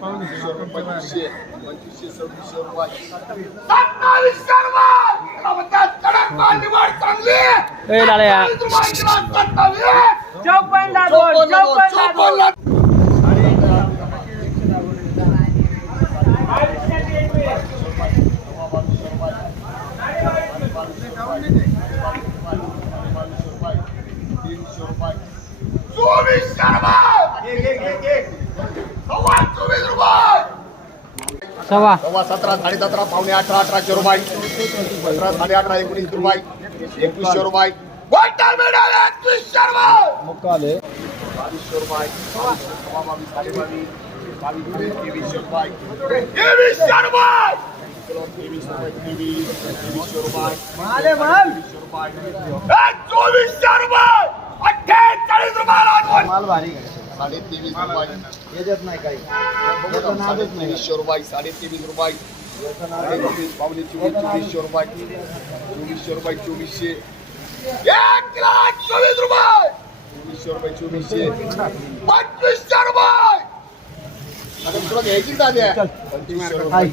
पंचवीसशे पंचवीसशे सव्वीसशे रुपये सत्तावीसशे रुपये सव्वा. सव्वा सतरा साडे सतरा पावणे अठरा अठराशे रुपये. सतरा साडे अठरा एकोणीस रुपये. एकवीसशे रुपये. रुपये. बावीसशे रुपये. सव्वा बावीस साडे बावीस बावीस तेवीसशे रुपये. तेवीसशे रुपये. रुपये रुपये. रुपये. चोवीसशे रुपये. अठ्ठेचाळीस रुपयाला दोन. माल भारी साडे तेवीस रुपये. येत नाही काही. साडे तेवीसशे रुपये साडे तेवीस रुपये साडे तेवीस पावणे चोवीस चोवीसशे रुपये चोवीसशे रुपये चोवीसशे. एक किलो चोवीस रुपये. चोवीसशे रुपये चोवीसशे. पंचवीसशे रुपये. तुला घ्यायची का द्या पंचवीसशे रुपये